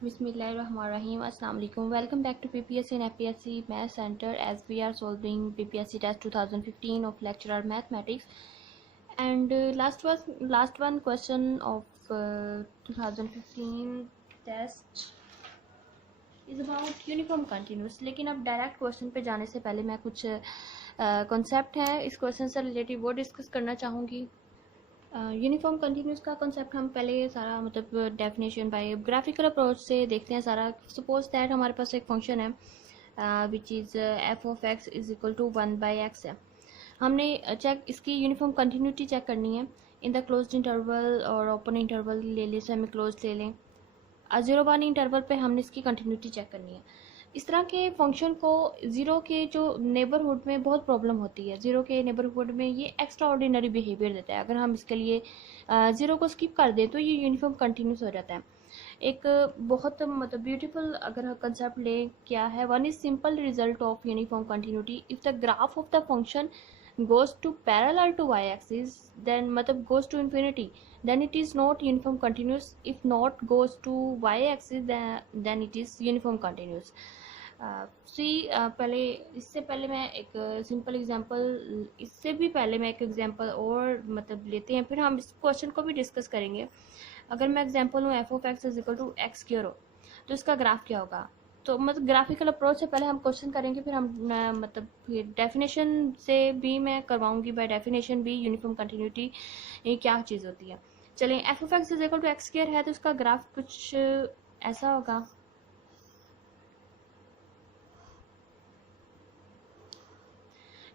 Bismillahirrahmanirrahim. Assalamu alaikum. Welcome back to PPSC and FPSC Math Center as we are solving PPSC test 2015 of lecturer mathematics. And last one question of 2015 test is about uniform continuous. लेकिन अब direct question पे जाने से पहले मैं कुछ concept है इस क्वेश्चन से रिलेटेड वो डिस्कस करना चाहूँगी. यूनिफॉर्म कंटिन्यूस का कॉन्सेप्ट हम पहले सारा मतलब डेफिनेशन बाय ग्राफिकल अप्रोच से देखते हैं सारा. सपोज दैट हमारे पास एक फंक्शन है which is f of x is equal to 1/x है. हमने चेक इसकी यूनिफॉर्म कंटिन्यूटी चेक करनी है इन द क्लोज्ड इंटरवल और ओपन इंटरवल ले लें, सेमी क्लोज ले लें. 0-1 इंटरवल पे हमने इसकी कंटिन्यूटी चेक करनी है. इस तरह के फंक्शन को ज़ीरो के जो नेबरहुड में बहुत प्रॉब्लम होती है. ज़ीरो के नेबरहुड में ये एक्स्ट्रा ऑर्डिनरी बिहेवियर देता है. अगर हम इसके लिए ज़ीरो को स्किप कर दें तो ये यूनिफॉर्म कंटिन्यूस हो जाता है. एक बहुत मतलब ब्यूटीफुल अगर कंसेप्ट ले क्या है, one is simple result of uniform continuity if the graph of the function goes to parallel to y-axis then मतलब goes to infinity then it is not uniform continuous. If not goes to y-axis then it is uniform continuous. पहले इससे पहले मैं एक simple example इससे भी पहले मैं एक एग्जांपल और मतलब लेते हैं, फिर हम इस क्वेश्चन को भी डिस्कस करेंगे. अगर मैं एग्जांपल लूँ f of x is equal to x cube हो तो इसका ग्राफ क्या होगा. तो मतलब ग्राफिकल अप्रोच से पहले हम क्वेश्चन करेंगे, फिर हम मतलब फिर डेफिनेशन से भी मैं करवाऊंगी बाय डेफिनेशन भी यूनिफॉर्म कंटिन्यूटी क्या चीज़ होती है. चलें, f of x is equal to x square है तो इसका ग्राफ कुछ ऐसा होगा.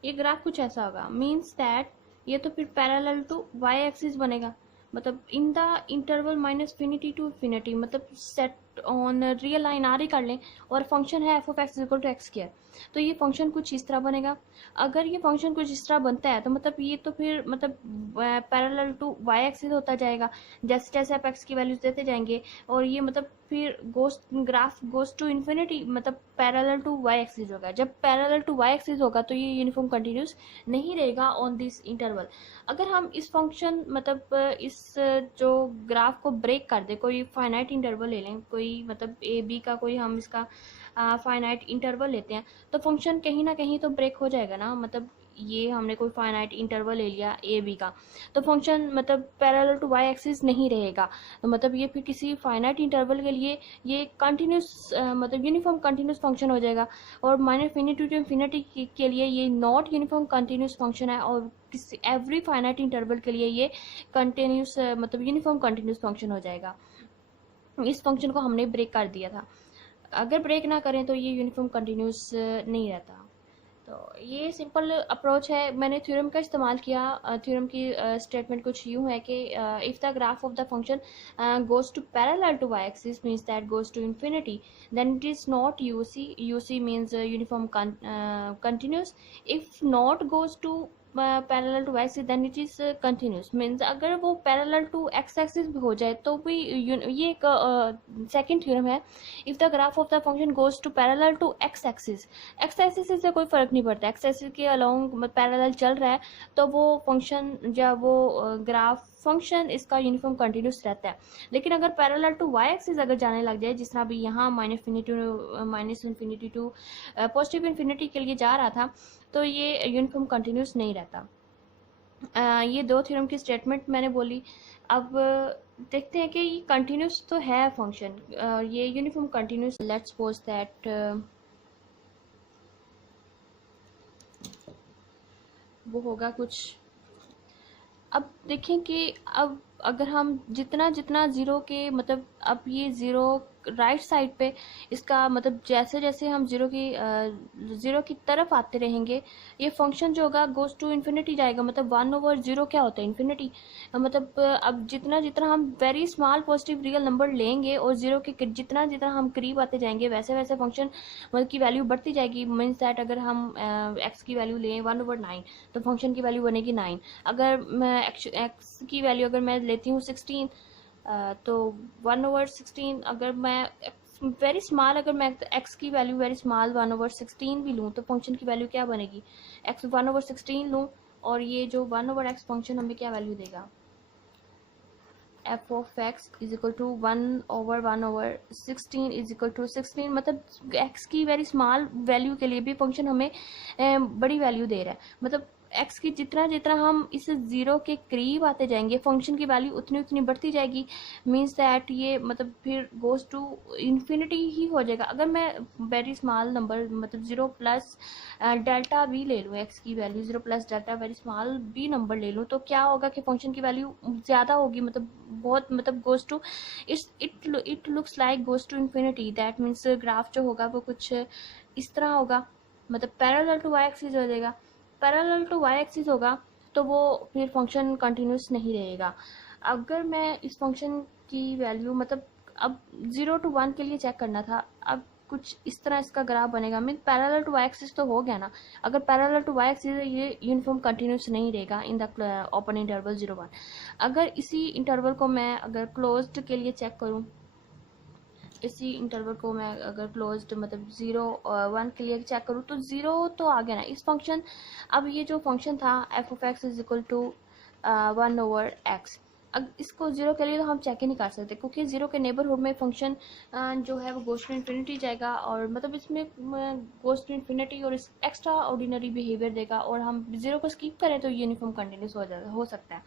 ये ग्राफ कुछ ऐसा होगा, मीन्स दैट ये तो फिर पैरेलल टू वाई एक्सिस बनेगा. मतलब in the interval minus infinity to infinity मतलब set on real line R ही कर लें और फंक्शन है f of x equal to x square. तो ये फंक्शन कुछ इस तरह बनेगा. अगर ये फंक्शन कुछ इस तरह बनता है तो मतलब ये तो फिर मतलब पैरेलल टू वाई एक्सिस होता जाएगा जैसे जैसे आप एक्स की वैल्यूज देते जाएंगे और ये मतलब फिर ग्राफ गोस टू इन्फिनिटी मतलब पैरेलल टू वाई एक्सिस होगा. जब पैरेलल टू वाई एक्सिस होगा तो ये यूनिफॉर्म कंटिन्यूस नहीं रहेगा ऑन दिस इंटरवल. अगर हम इस फंक्शन मतलब इस जो ग्राफ को ब्रेक कर दे, कोई फाइनाइट इंटरवल ले लें, कोई मतलब ए बी का कोई हम इसका फाइनाइट इंटरवल लेते हैं तो फंक्शन कहीं ना कहीं तो ब्रेक हो जाएगा ना. मतलब ये हमने कोई फाइनाइट इंटरवल ले लिया ए बी का तो फंक्शन मतलब पैरेलल टू वाई एक्सिस नहीं रहेगा. तो मतलब ये फिर किसी फाइनाइट इंटरवल के लिए ये कंटिन्यूस मतलब यूनिफॉर्म कंटिन्यूस फंक्शन हो जाएगा और माइनस इन्फिनिटी टू इन्फिनिटी के लिए ये नॉट यूनिफॉर्म कंटिन्यूस फंक्शन है और किसी एवरी फाइनाइट इंटरवल के लिए ये कंटिन्यूस मतलब यूनिफॉर्म कंटिन्यूस फंक्शन हो जाएगा. इस फंक्शन को हमने ब्रेक कर दिया था. अगर ब्रेक ना करें तो ये यूनिफॉर्म कंटिन्यूस नहीं रहता. तो ये सिंपल अप्रोच है. मैंने थ्योरम का इस्तेमाल किया. थ्योरम की स्टेटमेंट कुछ यूँ है कि if the graph of the function goes to parallel to y axis means that goes to infinity then it is not UC. UC means uniform continuous. If not goes to parallel to y axis then it is continuous means अगर वो parallel to x axis भी हो जाए तो भी ये एक second theorem है. If the graph of the function goes to parallel to x axis, x axis से कोई फर्क नहीं पड़ता, एक्स एक्सिस के अलोंग पैरेलल चल रहा है तो वो फंक्शन या वो ग्राफ फंक्शन इसका यूनिफॉर्म कंटिन्यूस रहता है. लेकिन अगर पैरेलल टू वाई एक्सिस अगर जाने लग जाए जिस तरह भी यहाँ minus infinity to positive infinity के लिए जा रहा था तो ये यूनिफॉर्म कंटिन्यूस नहीं रहता. ये दो थ्योरम की स्टेटमेंट मैंने बोली. अब देखते हैं कि ये कंटिन्यूस तो है फंक्शन, ये uniform continuous. Let's suppose that वो होगा कुछ. अब देखें कि अब अगर हम जितना जितना ज़ीरो के मतलब अब ये ज़ीरो राइट साइड पे इसका मतलब जैसे जैसे हम ज़ीरो की तरफ आते रहेंगे ये फंक्शन जो होगा गोज टू इन्फिनिटी जाएगा. मतलब 1/0 क्या होता है इन्फिनिटी. मतलब अब जितना जितना हम very small positive real number लेंगे और ज़ीरो के जितना जितना हम करीब आते जाएंगे वैसे वैसे फंक्शन मतलब की वैल्यू बढ़ती जाएगी. मीन्स दैट अगर हम एक्स की वैल्यू लें 1/9 तो फंक्शन की वैल्यू बनेगी 9. अगर मैं एक्स की वैल्यू अगर मैं लेती हूँ 16 तो 1/16 अगर मैं वेरी स्मॉल अगर मैं एक्स की वैल्यू वेरी स्मॉल 1/16 भी लूँ तो फंक्शन की वैल्यू क्या बनेगी. एक्स 1/16 लूँ और ये जो 1/x फंक्शन हमें क्या वैल्यू देगा f of x is equal to 1/1/16 is equal to 16, मतलब एक्स की वेरी स्मॉल वैल्यू के लिए भी फंक्शन हमें बड़ी वैल्यू दे रहा है। मतलब एक्स की जितना जितना हम इस जीरो के करीब आते जाएंगे फंक्शन की वैल्यू उतनी उतनी बढ़ती जाएगी। मीन्स दैट ये मतलब फिर गोज टू इन्फिनिटी ही हो जाएगा। अगर मैं वेरी स्मॉल नंबर मतलब जीरो प्लस डेल्टा भी ले लूँ, एक्स की value zero plus delta very small भी नंबर ले लूँ, तो क्या होगा कि फंक्शन की वैल्यू ज़्यादा होगी, मतलब बहुत मतलब goes to it looks like goes to infinity. That means graph जो होगा वो कुछ इस तरह होगा, मतलब पैरेलल टू वाई एक्सिस हो जाएगा। पैरेलल टू वाई एक्सिस होगा तो वो फिर फंक्शन कंटिन्यूस नहीं रहेगा। अगर मैं इस फंक्शन की वैल्यू मतलब अब 0 to 1 के लिए चेक करना था, अब कुछ इस तरह इसका ग्राफ बनेगा। Mean parallel to y axis तो हो गया ना। अगर पैरेलल टू वाई एक्सिस ये यूनिफॉर्म कंटिन्यूस नहीं रहेगा इन द ओपन इंटरवल 0 1। अगर इसी इंटरवल को मैं अगर क्लोज्ड के लिए चेक करूं, इसी इंटरवल को मैं अगर क्लोज्ड मतलब 0 1 के लिए चेक करूँ तो 0 तो आ गया ना इस फंक्शन। अब ये जो फंक्शन था f of x is equal to 1/x, अब इसको 0 के लिए तो हम चेक ही नहीं कर सकते क्योंकि 0 के नेबरहुड में फंक्शन जो है वो गोज टू इन्फिनिटी जाएगा, और मतलब इसमें गोज टू इन्फिनिटी और इस एक्स्ट्रा ऑर्डिनरी बिहेवियर देगा, और हम 0 को स्किप करें तो यूनिफॉर्म कंटिन्यूस हो सकता है।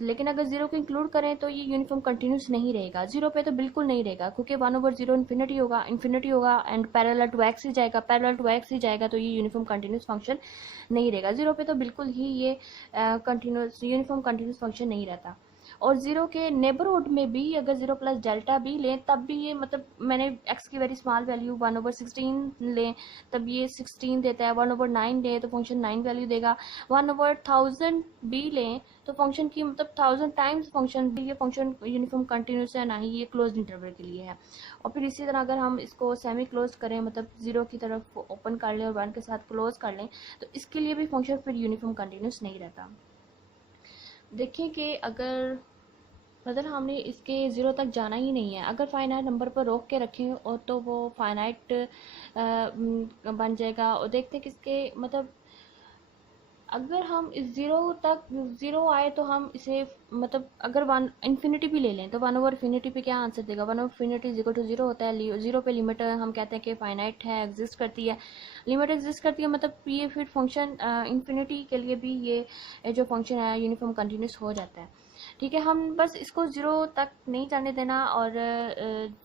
लेकिन अगर 0 को इंक्लूड करें तो ये यूनिफॉर्म कंटिन्यूस नहीं रहेगा। 0 पे तो बिल्कुल नहीं रहेगा क्योंकि 1/0 इन्फिनिटी होगा एंड पैरेलल टू एक्स ही जाएगा, पैरेलल टू एक्स ही जाएगा तो ये यूनिफॉर्म कंटिन्यूस फंक्शन नहीं रहेगा। 0 पे तो बिल्कुल ही ये कंटिन्यूस यूनिफॉर्म कंटिन्यूस फंक्शन नहीं रहता। और 0 के नेबरहुड में भी अगर 0 प्लस डेल्टा भी लें तब भी ये मतलब मैंने x की वेरी स्मॉल वैल्यू 1/16 लें तब ये 16 देता है। 1/9 लें तो फंक्शन 9 वैल्यू देगा। 1/1000 भी लें तो फंक्शन की मतलब 1000 टाइम्स फंक्शन, ये फंक्शन यूनिफॉर्म कंटिन्यूस है ना ही ये क्लोज इंटरवल के लिए है। और फिर इसी तरह अगर हम इसको सेमी क्लोज करें मतलब 0 की तरफ ओपन कर लें और 1 के साथ क्लोज कर लें तो इसके लिए भी फंक्शन फिर यूनिफॉर्म कंटिन्यूस नहीं रहता। देखिए कि अगर मतलब हमने इसके 0 तक जाना ही नहीं है, अगर फाइनाइट नंबर पर रोक के रखें और तो वो फाइनाइट बन जाएगा। और देखते हैं कि इसके मतलब अगर हम इस 0 तक 0 आए तो हम इसे मतलब अगर 1 इन्फिनिटी भी ले लें तो 1/इन्फिनिटी पे क्या आंसर देगा। 1/इन्फिनिटी इज इक्वल टू 0 होता है। 0 पे लिमिट हम कहते हैं कि फाइनाइट है, एग्जिस्ट करती है, लिमिट एग्जिस्ट करती है, मतलब ये फिर फंक्शन इन्फिनिटी के लिए भी ये जो फंक्शन है यूनिफॉर्म कंटिन्यूस हो जाता है। ठीक है, हम बस इसको 0 तक नहीं जाने देना, और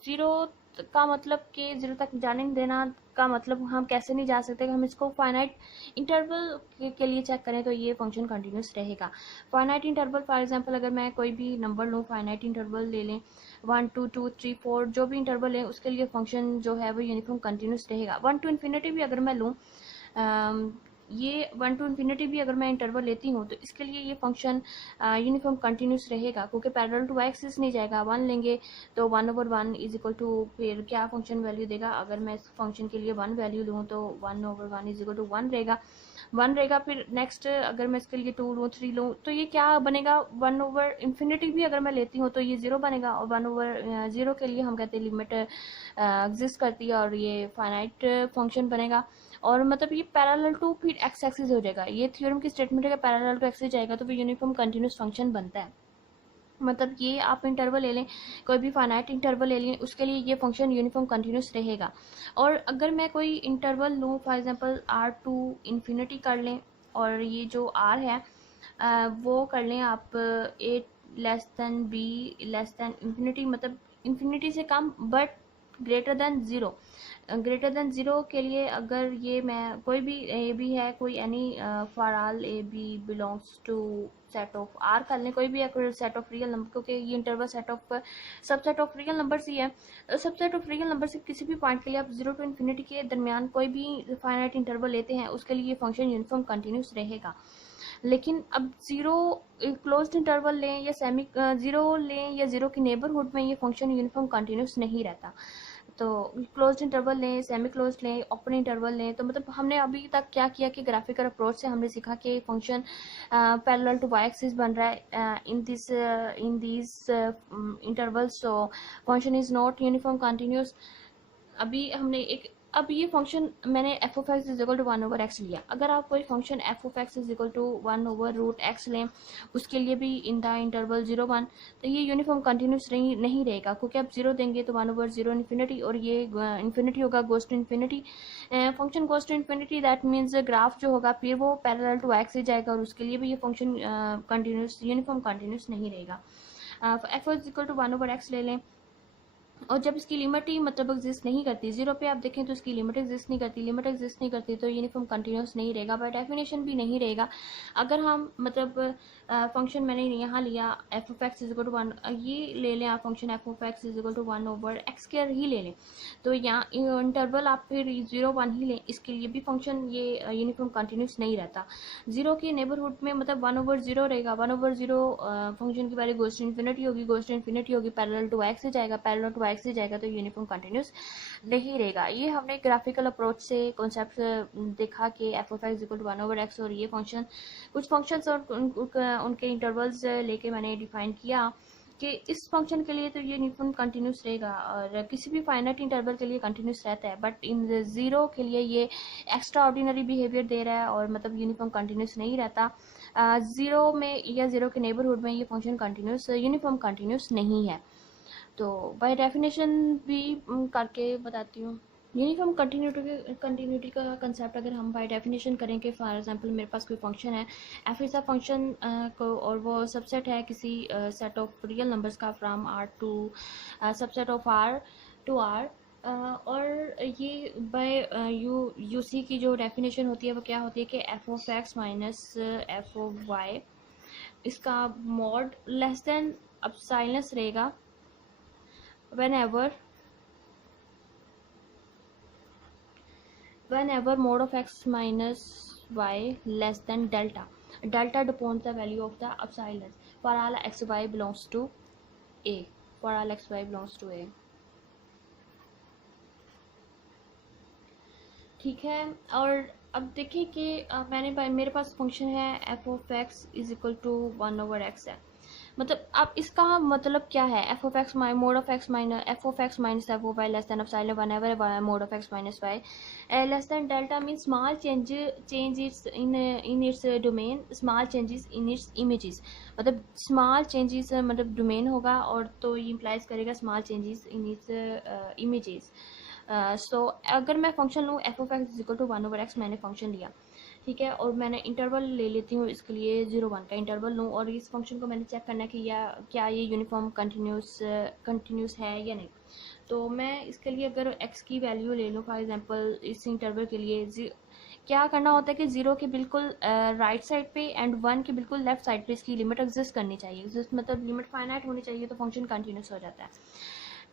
0 का मतलब कि 0 तक जाने नहीं देना का मतलब हम कैसे नहीं जा सकते कि हम इसको फाइनाइट इंटरवल के लिए चेक करें तो ये फंक्शन कंटिन्यूस रहेगा। फाइनाइट इंटरवल फॉर एग्जांपल अगर मैं कोई भी नंबर लूँ, फाइनाइट इंटरवल ले लें 1 2 2 3 4 जो भी इंटरवल है उसके लिए फंक्शन जो है वो यूनिफॉर्म कंटिन्यूस रहेगा। 1 to इन्फिनिटी भी अगर मैं लूँ, ये 1 to इन्फिनिटी भी अगर मैं इंटरवल लेती हूँ तो इसके लिए ये फंक्शन यूनिफॉर्म कंटिन्यूस रहेगा क्योंकि पैरेलल टू एक्सिस नहीं जाएगा। 1 लेंगे तो 1/1 इज इक्वल टू फिर क्या फंक्शन वैल्यू देगा। अगर मैं इस फंक्शन के लिए 1 वैल्यू लूँ तो 1/1 इज इक्वल टू 1 रहेगा। फिर नेक्स्ट अगर मैं इसके लिए 2 लूँ 3 लूँ तो ये क्या बनेगा। 1/इन्फिनिटी भी अगर मैं लेती हूँ तो ये 0 बनेगा, और 1/0 के लिए हम कहते हैं लिमिट एग्जिस्ट करती है और ये फाइनाइट फंक्शन बनेगा। और मतलब ये पैरेलल टू फिर एक्स एक्सिस हो जाएगा। ये थ्योरम की स्टेटमेंट है कि पैरेलल टू एक्सिस जाएगा तो फिर यूनिफॉर्म कंटिन्यूस फंक्शन बनता है। मतलब ये आप इंटरवल ले लें, कोई भी फाइनाइट इंटरवल ले लें, उसके लिए ये फंक्शन यूनिफॉर्म कंटिन्यूस रहेगा। और अगर मैं कोई इंटरवल लूँ for example R to infinity कर लें, और ये जो R है वो कर लें आप A less than B less than infinity, मतलब इन्फिनिटी से कम but greater than 0। Greater than 0 के लिए अगर ये मैं कोई भी ए बी है, कोई any for all A B belongs to set of R कर लें, कोई भी सेट ऑफ रियल नंबर, क्योंकि ये interval set of subset of real numbers ही है। सबसेट ऑफ रियल नंबर से किसी भी पॉइंट के लिए आप 0 to इन्फिनिटी के दरमियान कोई भी फाइनाइट इंटरवल लेते हैं उसके लिए ये फंक्शन यूनिफॉर्म कंटिन्यूस रहेगा। लेकिन अब 0 क्लोज्ड इंटरवल लें या सेमी 0 लें या 0 की नेबरहुड में ये फंक्शन यूनिफॉर्म कंटिन्यूस नहीं रहता। तो क्लोज्ड इंटरवल लें, सेमी क्लोज्ड लें, ओपन इंटरवल लें, तो मतलब हमने अभी तक क्या किया कि ग्राफिकल अप्रोच से हमने सीखा कि function parallel to y axis बन रहा है in this interval, so function is not uniform continuous. अभी हमने एक अब ये फंक्शन मैंने f of x is equal to 1/x लिया। अगर आप कोई function f of x is equal to 1/√x लें, उसके लिए भी इन द इंटरवल 0 1, तो ये यूनिफॉर्म कंटिन्यूस नहीं रहेगा, क्योंकि आप 0 देंगे तो 1/0 इन्फिनिटी, और ये इन्फिनिटी होगा, goes to infinity. Function goes to infinity, that means graph जो होगा फिर वो पैरेलल टू एक्स ही जाएगा, और उसके लिए भी ये फंक्शन कंटिन्यूस यूनिफॉर्म कंटिन्यूस नहीं रहेगा। F is equal to 1/x ले लें, और जब इसकी लिमिट ही मतलब एग्जिस्ट नहीं करती, 0 पे आप देखें तो इसकी लिमिट एग्जिस्ट नहीं करती, लिमिट एग्जिस्ट नहीं करती तो यूनिफॉर्म कंटिन्यूस नहीं रहेगा, बाय डेफिनेशन भी नहीं रहेगा। अगर हम मतलब फंक्शन मैंने यहाँ लिया f of x is equal to 1, ये ले लें आप function f of x is equal to 1/x² ही ले लें, तो यहाँ इंटरवल आप फिर 0 1 ही लें, इसके लिए भी फंक्शन ये यूनिफॉर्म कंटिन्यूस नहीं रहता। 0 के नेबरहुड में मतलब 1/0 रहेगा, 1/0 फंक्शन की वैल्यू गोस टू इन्फिनिटी होगी, गोस टू इन्फिनिटी होगी, पैरेलल टू एक्स ही जाएगा, पैरेलल टू एक्स ही जाएगा, तो यूनिफॉर्म कंटिन्यूस नहीं रहेगा। ये हमने ग्राफिकल अप्रोच से कॉन्सेप्ट देखा कि f of x equal to 1/x, और ये फंक्शन कुछ फंक्शंस और उनके इंटरवल्स लेके मैंने डिफाइन किया कि इस फंक्शन के लिए तो ये यूनिफॉर्म कंटिन्यूस रहेगा, और किसी भी फाइनाइट इंटरवल के लिए कंटिन्यूस रहता है, बट इन 0 के लिए ये एक्स्ट्रा ऑर्डिनरी बिहेवियर दे रहा है, और मतलब यूनिफॉर्म कंटिन्यूस नहीं रहता। 0 में या 0 के नेबरहुड में ये फंक्शन कंटिन्यूस यूनिफॉर्म कंटिन्यूस नहीं है। तो बाय डेफिनेशन भी करके बताती हूँ। यूनिफॉर्म कंटिन्यूटी का कंसेप्ट अगर हम बाय डेफिनेशन करें कि फॉर एग्जांपल मेरे पास कोई फंक्शन है, एफ इज अ फंक्शन को, और वो सबसेट है किसी सेट ऑफ रियल नंबर्स का from R to subset of R to R, और ये बाय यू सी की जो डेफिनेशन होती है वो क्या होती है कि f of x minus f of y, इसका मॉड लेस देन एप्सिलॉन रहेगा whenever mod of x minus y less than delta depends the value of the epsilon for all x y belongs to a, for all x y belongs to a। ठीक है, और अब देखिए कि मेरे पास function है f of x is equal to 1/x है, मतलब अब इसका मतलब क्या है, f of x mod of x minus f of x minus f of y less than epsilon whenever mod of x minus y less than delta mean small change its in its domain, small changes in its images, मतलब small changes मतलब domain होगा, और तो ये implies करेगा small changes in its images. So अगर मैं function लूँ f of x equal to 1/x, मैंने फंक्शन लिया, ठीक है, और मैंने इंटरवल ले लेती हूँ इसके लिए 0 1 का इंटरवल लूँ, और इस फंक्शन को मैंने चेक करना है कि क्या ये यूनिफॉर्म कंटिन्यूस है या नहीं। तो मैं इसके लिए अगर x की वैल्यू ले लूँ फॉर एग्जांपल, इस इंटरवल के लिए क्या करना होता है कि 0 के बिल्कुल राइट साइड पे एंड 1 के बिल्कुल लेफ्ट साइड पे इसकी लिमिट एग्जिस्ट करनी चाहिए, मतलब लिमिट फाइनाइट होनी चाहिए, तो फंक्शन कंटिन्यूस हो जाता है।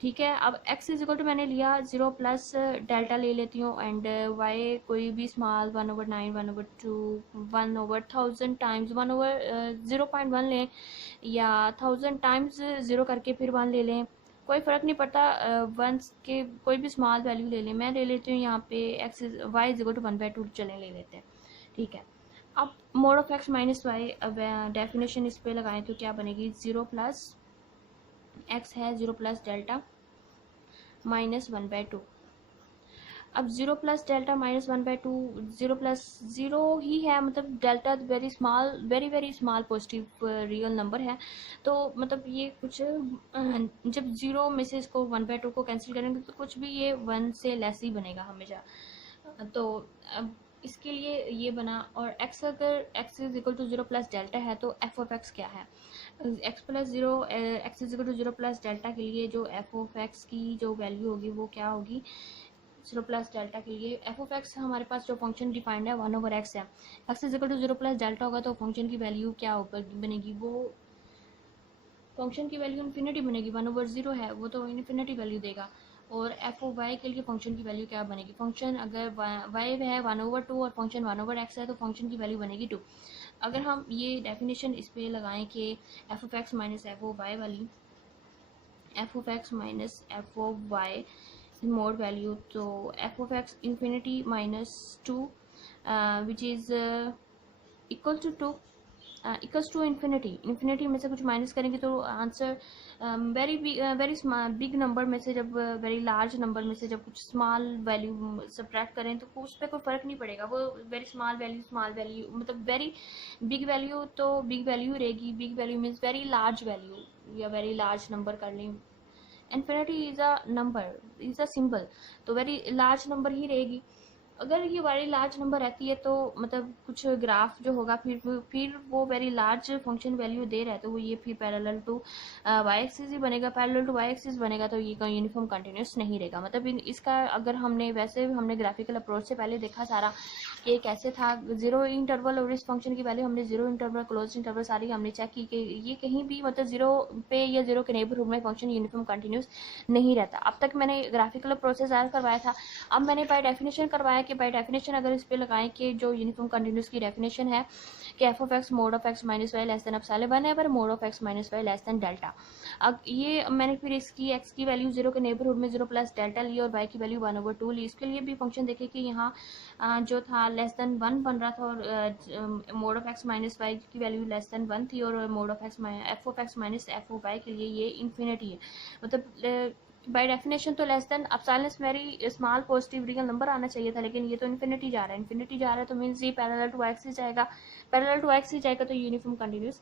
ठीक है, अब x इज इक्वल टू मैंने लिया 0 प्लस डेल्टा ले लेती हूँ, एंड y कोई भी स्मॉल 1/9 1/2 1/1000 टाइम्स 1/0.1 लें, या 1000 टाइम्स 0 करके फिर 1 ले लें, कोई फ़र्क नहीं पड़ता, वंस के कोई भी स्मॉल वैल्यू ले लें। मैं ले लेती हूँ यहाँ पे y इज इक्वल टू 1/2 चलें ले लेते हैं, ठीक है। अब mod of x minus y, definition इस पे लगाएं तो क्या बनेगी, 0 प्लस x है 0 प्लस डेल्टा माइनस 1/2। अब 0 प्लस डेल्टा माइनस 1/2, 0 प्लस 0 ही है, मतलब delta very small, very small positive real number है, तो मतलब ये कुछ जब 0 में से इसको 1/2 को कैंसिल करेंगे तो कुछ भी ये 1 से लेस ही बनेगा हमेशा। तो अब इसके लिए ये बना, और x अगर x is equal to 0 plus delta है तो एफ ऑफ एक्स क्या है, x plus 0 x is equal to 0 plus delta के लिए जो एफ ऑफ एक्स की जो वैल्यू होगी वो क्या होगी, 0 प्लस डेल्टा के लिए एफ ऑफ एक्स हमारे पास जो फंक्शन डिफाइंड है 1/x है, x is equal to 0 plus delta होगा तो फंक्शन की वैल्यू क्या बनेगी, वो फंक्शन की वैल्यू इन्फिनिटी बनेगी, 1/0 है वो तो इन्फिनिटी वैल्यू देगा। और एफ ऑफ वाई के लिए फंक्शन की वैल्यू क्या बनेगी, फंक्शन अगर वाई है 1/2 और फंक्शन 1/x है तो फंक्शन की वैल्यू बनेगी 2। अगर हम ये डेफिनेशन इस पे लगाएं कि f of x minus f of y वाली, f of x minus f of y mod value, तो f of x infinity minus 2 which is equal to 2, equals to infinity, infinity में से कुछ माइनस करेंगे तो आंसर वेरी बिग नंबर में से जब वेरी लार्ज नंबर में से जब कुछ स्मॉल वैल्यू सब्ट्रैक्ट करें तो उस पर कोई फर्क नहीं पड़ेगा, वो वेरी स्मॉल वैल्यू मतलब वेरी बिग वैल्यू तो बिग वैल्यू रहेगी, big value means very large value या वेरी लार्ज नंबर कर लें। Infinity is a number, is a symbol, तो वेरी लार्ज नंबर ही रहेगी। अगर ये वेरी लार्ज नंबर रहती है तो मतलब कुछ ग्राफ जो होगा फिर वो वेरी लार्ज फंक्शन वैल्यू दे रहा है तो वो ये फिर पैरेलल टू वाई एक्सिस ही बनेगा, पैरेलल टू वाई एक्सिस बनेगा तो ये कोई यूनिफॉर्म कंटिन्यूस नहीं रहेगा। मतलब इसका अगर हमने वैसे हमने ग्राफिकल अप्रोच से पहले देखा सारा कि कैसे था जीरो इंटरवल और इस फंक्शन की वैल्यू हमने जीरो इंटरवल क्लोज इंटरवल सारी हमने चेक की कि ये कहीं भी मतलब जीरो पे या जीरो के नेबरहुड में फंक्शन यूनिफॉर्म कंटिन्यूस नहीं रहता। अब तक मैंने ग्राफिकल प्रोसेस करवाया था, अब मैंने बाय डेफिनेशन करवाया कि बाय डेफिनेशन अगर इस पे लगाएं कि जो यूनिफॉर्म कंटिन्यूस की डेफिनेशन है कि f of x mod of x minus y less than epsilon one है पर mod of x minus y less than delta. अब ये मैंने फिर इसकी एक्स की वैल्यू जीरो के नेबरहुड में जीरो प्लस डेल्टा ली और वाई की वैल्यू 1/2 ली। इसके लिए भी फंक्शन देखे कि यहाँ जो था लेस देन 1 बन रहा था और mod of x minus y की वैल्यू लेस देन 1 थी और mod of x f of x minus f of y के लिए ये इन्फिनिटी है। मतलब बाय डेफिनेशन तो less than epsilon very small positive real number आना चाहिए था, लेकिन ये तो इन्फिनिटी जा रहा है, इन्फिनिटी जा रहा है तो मीन्स ये पैरेलल टू एक्सिस जाएगा, पैरेलल टू एक्सिस जाएगा तो यूनिफॉर्म कंटिन्यूस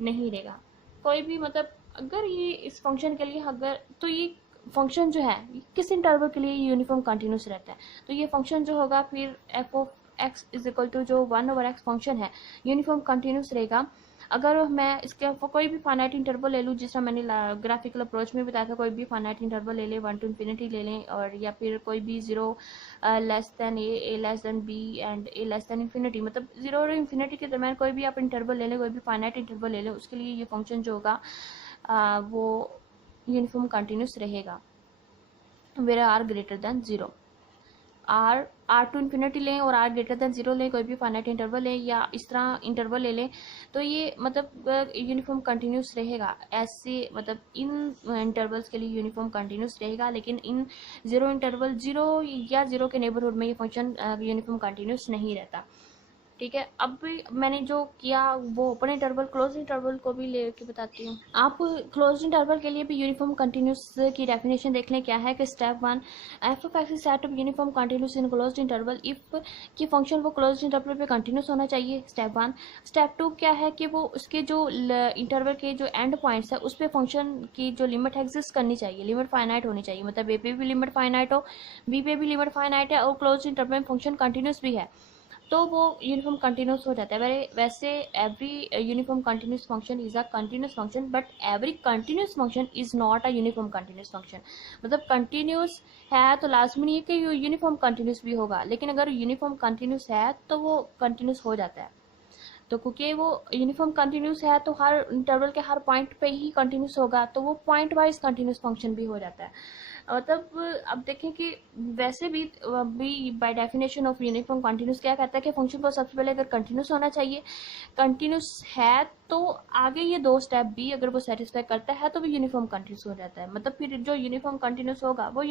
नहीं रहेगा कोई भी। मतलब अगर ये इस फंक्शन के लिए अगर तो ये फंक्शन जो है किस इंटरवल के लिए यूनिफॉर्म कंटिन्यूस रहता है तो ये फंक्शन जो होगा फिर f of x is equal to जो 1/x फंक्शन है यूनिफॉर्म कंटिन्यूस रहेगा। अगर मैं इसके कोई भी फाइनाइट इंटरवल ले लूँ जिस तरह मैंने ग्राफिकल अप्रोच में बताया था, कोई भी फाइनाइट इंटरवल ले लें 1 to इन्फिनिटी ले लें और या फिर कोई भी zero less than A less than B and A less than infinity, मतलब जीरो और इन्फिनिटी के दरम्यान कोई भी आप इंटरवल ले लें, कोई भी फाइनाइट इंटरवल ले लें, उसके लिए ये फंक्शन जो होगा वो यूनिफॉर्म कंटिन्यूस रहेगा where R greater than zero. R to infinity लें और आर ग्रेटर देन जीरो लें, कोई भी फाइनाइट इंटरवल लें या इस तरह इंटरवल ले लें तो ये मतलब यूनिफॉर्म कंटिन्यूस रहेगा। ऐसे मतलब इन इंटरवल्स के लिए यूनिफॉर्म कंटिन्यूस रहेगा, लेकिन इन जीरो इंटरवल जीरो या जीरो के नेबरहुड में ये फंक्शन यूनिफॉर्म कंटिन्यूस नहीं रहता। ठीक है, अब भी मैंने जो किया वो ओपन इंटरवल क्लोज इंटरवल को भी लेके बताती हूँ। आप क्लोज इंटरवल के लिए भी यूनिफॉर्म कंटिन्यूस की डेफिनेशन देख लें क्या है कि step 1 f of x is set of uniform continuous in closed interval if की फंक्शन वो क्लोज्ड इंटरवल पे कंटिन्यूस होना चाहिए, स्टेप 1। स्टेप 2 क्या है कि वो उसके जो इंटरवल के जो एंड पॉइंट्स है उस पर फंक्शन की जो लिमिट एग्जिस्ट करनी चाहिए, लिमिट फाइनाइट होनी चाहिए, मतलब ए पे भी लिमिट फाइनाइट हो, बी पे भी लिमिट फाइनाइट है और क्लोज्ड इंटरवल में फंक्शन कंटिन्यूस भी है तो वो यूनिफॉर्म कंटिन्यूस हो जाता है। वैसे every uniform continuous function is a continuous function but every continuous function is not a uniform continuous function. मतलब कंटिन्यूस है तो लाजमी नहीं है कि यूनिफॉर्म कंटिन्यूस भी होगा, लेकिन अगर यूनिफॉर्म कंटिन्यूस है तो वो कंटिन्यूस हो जाता है। तो क्योंकि वो यूनिफॉर्म कंटिन्यूस है तो हर इंटरवल के हर पॉइंट पे ही कंटिन्यूस होगा तो वो पॉइंट वाइज कंटिन्यूस फंक्शन भी हो जाता है। मतलब अब देखें कि वैसे भी by definition of uniform continuous क्या कहता है कि फंक्शन को सबसे पहले अगर कंटिन्यूस होना चाहिए, कंटिन्यूस है तो आगे ये दो स्टेप भी अगर वो सेटिस्फाई करता है तो भी यूनिफॉर्म कंटिन्यूस हो जाता है। मतलब फिर जो यूनिफॉर्म कंटिन्यूस होगा वो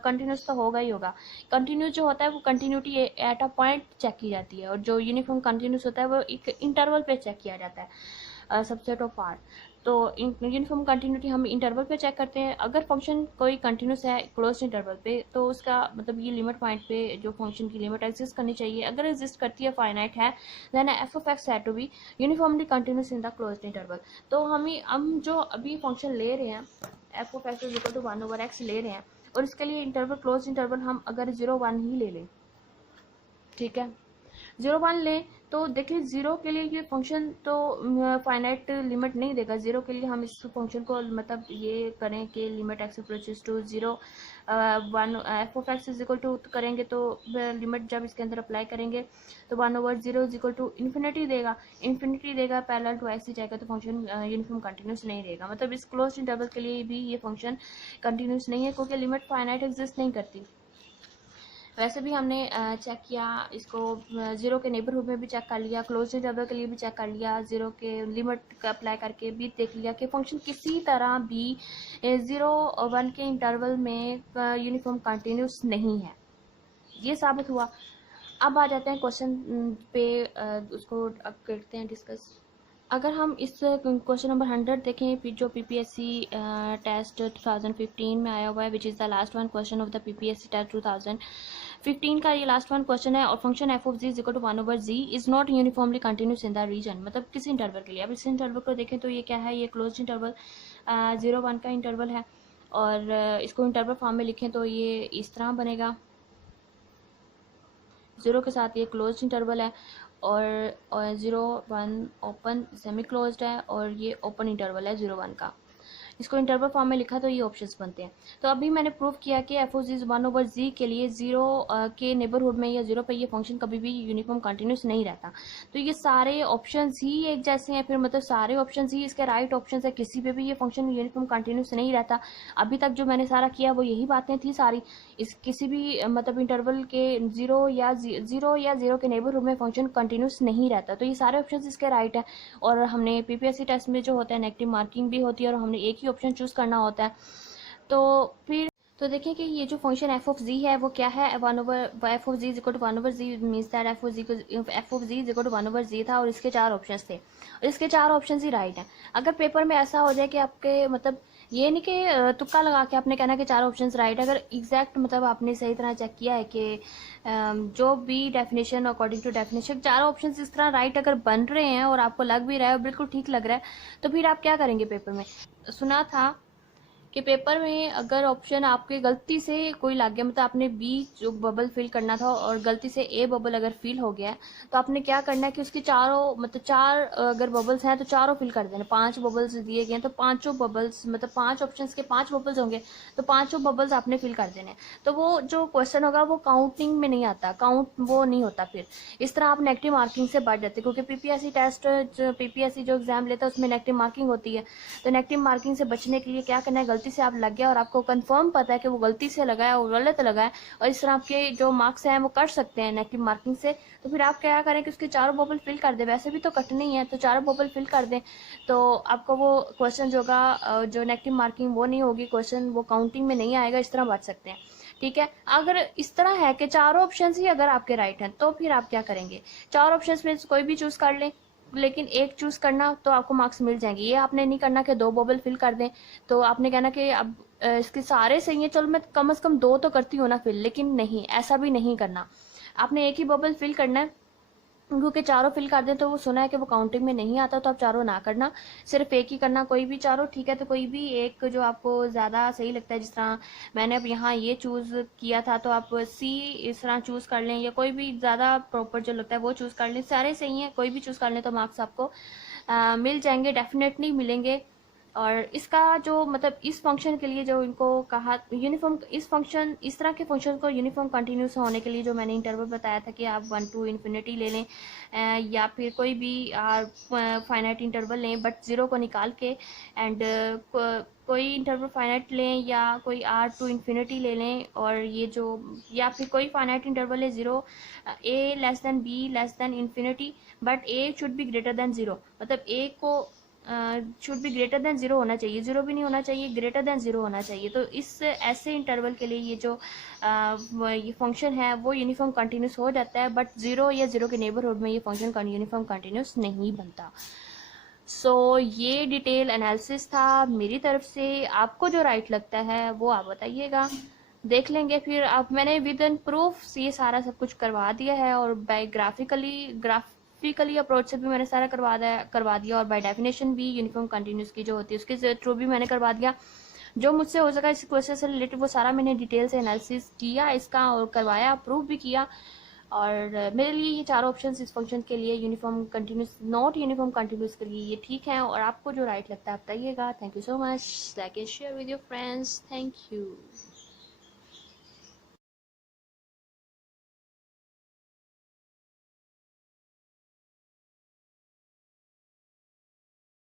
कंटिन्यूस तो होगा ही होगा। कंटिन्यूस जो होता है वो continuity at a point check की जाती है और जो यूनिफॉर्म कंटिन्यूस होता है वो एक इंटरवल पे चेक किया जाता है, सबसेट ऑफ आर। तो यूनिफॉर्म कंटिन्यूटी हम इंटरवल पे चेक करते हैं। अगर फंक्शन कोई कंटिन्यूस है क्लोज इंटरवल पे तो उसका मतलब ये लिमिट पॉइंट पे जो फंक्शन की लिमिट एग्जिस्ट करनी चाहिए, अगर एग्जिस्ट करती है फाइनाइट है then f of x had to be uniformly continuous in the closed interval. तो हम जो अभी फंक्शन ले रहे हैं f of x is equal to 1/x ले रहे हैं और इसके लिए इंटरवल क्लोज इंटरवल हम अगर 0-1 ही ले लें, ठीक है 0-1 लें तो देखिए जीरो के लिए ये फंक्शन तो फाइनाइट लिमिट नहीं देगा। जीरो के लिए हम इस फंक्शन को मतलब ये करें कि limit x approaches to 0 1 f of x is equal to करेंगे तो लिमिट जब इसके अंदर अप्लाई करेंगे तो 1/0 इज इक्वल टू इन्फिनिटी देगा पैरेलल टू एक्स ही जाएगा तो फंक्शन यूनिफॉर्म कंटिन्यूस नहीं रहेगा। मतलब इस क्लोज्ड इंटरवल के लिए भी ये फंक्शन कंटिन्यूस नहीं है क्योंकि लिमिट फाइनाइट एग्जिस्ट नहीं करती। वैसे भी हमने चेक किया इसको, जीरो के नेबरहुड में भी चेक कर लिया, क्लोज इंटरवल के लिए भी चेक कर लिया, जीरो के लिमिट अप्लाई करके भी देख लिया कि फंक्शन किसी तरह भी 0-1 के इंटरवल में यूनिफॉर्म कंटिन्यूस नहीं है, ये साबित हुआ। अब आ जाते हैं क्वेश्चन पे, उसको अब करते हैं डिस्कस। अगर हम इस क्वेश्चन नंबर 100 देखें, जो पीपीएससी टेस्ट 2015 में आया हुआ है, which is the last one question of the PPSC test 2015 का ये लास्ट वन क्वेश्चन है। और function f of g is equal to 1/z is not uniformly continuous in the region, मतलब किस इंटरवल के लिए। अब इस इंटरवल को देखें तो ये क्या है, ये क्लोज इंटरवल 0-1 का इंटरवल है। और इसको इंटरवल फॉर्म में लिखें तो ये इस तरह बनेगा, 0 के साथ ये क्लोज इंटरवल है, और 0-1 ओपन सेमी क्लोज्ड है, और ये ओपन इंटरवल है 0-1 का। इसको इंटरवल फॉर्म में लिखा तो ये ऑप्शंस बनते हैं। तो अभी मैंने प्रूव किया कि एफ ओ जी 1/z के लिए 0 के नेबरहुड में या 0 पे ये फंक्शन कभी भी यूनिफॉर्म कंटिन्यूस नहीं रहता। तो ये सारे ऑप्शंस ही एक जैसे हैं, फिर मतलब सारे ऑप्शंस ही इसके राइट ऑप्शंस है, किसी पे भी ये फंक्शन यूनिफॉर्म कंटिन्यूस नहीं रहता। अभी तक जो मैंने सारा किया वो यही बातें थी सारी। इस किसी भी मतलब इंटरवल के 0 या 0 के नेबरहुड में फंक्शन कंटिन्यूस नहीं रहता। तो ये सारे ऑप्शंस इसके राइट है। और हमने पीपीएससी टेस्ट में जो होता है नेगेटिव मार्किंग भी होती है, और हमने एक ही ऑप्शन चूज करना होता है। तो फिर तो देखिए कि ये जो फंक्शन एफ ऑफ जी है वो क्या है, 1/f(z) is equal to 1/z means that f of g is equal to 1/z था, और इसके 4 ऑप्शंस थे, और इसके 4 ऑप्शंस ही राइट हैं। अगर पेपर में ऐसा हो जाए कि आपके मतलब ये नहीं कि तुक्का लगा के आपने कहना कि 4 ऑप्शंस राइट है, अगर एग्जैक्ट मतलब आपने सही तरह चेक किया है कि जो भी definition according to definition 4 options इस तरह राइट अगर बन रहे हैं और आपको लग भी रहा है और बिल्कुल ठीक लग रहा है, तो फिर आप क्या करेंगे पेपर में। सुना था कि पेपर में अगर ऑप्शन आपके गलती से कोई लग गया, मतलब आपने बी जो बबल फिल करना था और गलती से ए बबल अगर फिल हो गया, तो आपने क्या करना है कि उसके चारों मतलब 4 अगर बबल्स हैं तो चारों फिल कर देना। 5 बबल्स दिए गए हैं तो पांचों बबल्स मतलब 5 ऑप्शंस के 5 बबल्स होंगे, तो पांचों बबल्स आपने फिल कर देने। तो वो जो क्वेश्चन होगा वो काउंटिंग में नहीं आता, काउंट वो नहीं होता। फिर इस तरह आप नेगेटिव मार्किंग से बच जाते, क्योंकि पीपीएससी टेस्ट पीपीएससी जो एग्जाम लेता है उसमें नेगेटिव मार्किंग होती है। तो नेगेटिव मार्किंग से बचने के लिए क्या करना है, गलती से आप लग गया और आपको कंफर्म पता है कि वो गलती से लगाया और गलत लगाया, और इस तरह आपके जो मार्क्स हैं वो कट सकते हैं नेगेटिव मार्किंग से। तो फिर आप क्या करें कि उसके चारों बबल फिल कर दें, वैसे भी तो कटने ही है, तो चारों बबल फिल कर दें, तो आपको वो क्वेश्चन जो होगा जो नेगेटिव मार्किंग वो नहीं होगी, क्वेश्चन वो काउंटिंग में नहीं आएगा। इस तरह बच सकते हैं, ठीक है। अगर इस तरह है कि चारों ऑप्शंस ही अगर आपके राइट हैं, तो फिर आप क्या करेंगे, 4 ऑप्शंस में कोई भी चूज कर लें, लेकिन एक चूज करना तो आपको मार्क्स मिल जाएंगे। ये आपने नहीं करना कि 2 बबल फिल कर दें, तो आपने कहना कि अब इसके सारे सही है, चलो मैं कम से कम 2 तो करती हूँ ना फिल, लेकिन नहीं, ऐसा भी नहीं करना। आपने एक ही बबल फिल करना है, क्योंकि चारों फिल कर दें तो वो सुना है कि वो काउंटिंग में नहीं आता, तो आप चारों ना करना, सिर्फ एक ही करना, कोई भी चारों, ठीक है। तो कोई भी एक जो आपको ज़्यादा सही लगता है, जिस तरह मैंने अब यहाँ ये चूज़ किया था, तो आप सी इस तरह चूज़ कर लें, या कोई भी ज़्यादा प्रॉपर जो लगता है वो चूज़ कर लें। सारे सही हैं, कोई भी चूज़ कर लें तो मार्क्स आपको मिल जाएंगे, डेफिनेटली मिलेंगे। और इसका जो मतलब इस फंक्शन के लिए जो इनको कहा यूनिफॉर्म, इस फंक्शन इस तरह के फंक्शन को यूनिफॉर्म कंटिन्यूस होने के लिए जो मैंने इंटरवल बताया था कि आप 1 to इन्फिनिटी ले लें, या फिर कोई भी फाइनाइट इंटरवल लें बट 0 को निकाल के, एंड कोई इंटरवल फाइनाइट लें या कोई r to इन्फिनिटी ले लें, और ये जो या फिर कोई फाइनाइट इंटरवल है 0 a less than b less than infinity, but a should be greater than 0, मतलब a को शुड बी ग्रेटर देन 0 होना चाहिए, 0 भी नहीं होना चाहिए, ग्रेटर देन 0 होना चाहिए। तो इस ऐसे इंटरवल के लिए ये जो ये फंक्शन है वो यूनिफॉर्म कंटिन्यूस हो जाता है, बट 0 या 0 के नेबरहुड में ये फंक्शन यूनिफॉर्म कंटिन्यूस नहीं बनता। सो ये डिटेल एनालिसिस था मेरी तरफ से। आपको जो राइट लगता है वो आप बताइएगा, देख लेंगे फिर। अब मैंने विद इन प्रूफ ये सारा सब कुछ करवा दिया है, और बाय ग्राफिकली अप्रोच से भी मैंने सारा करवा दिया, और बाय डेफिनेशन भी यूनिफॉर्म कंटिन्यूस की जो होती है उसके थ्रू भी मैंने करवा दिया। जो मुझसे हो सका इस क्वेश्चन से रिलेटेड वो सारा मैंने डिटेल से एनालिसिस किया इसका, और करवाया, प्रूफ भी किया। और मेरे लिए ये 4 ऑप्शंस इस फंक्शन के लिए uniform continuous, not uniform continuous के लिए ये ठीक है। और आपको जो राइट लगता है आप बताइएगा। Thank you so much, like and share with your friends, thank you.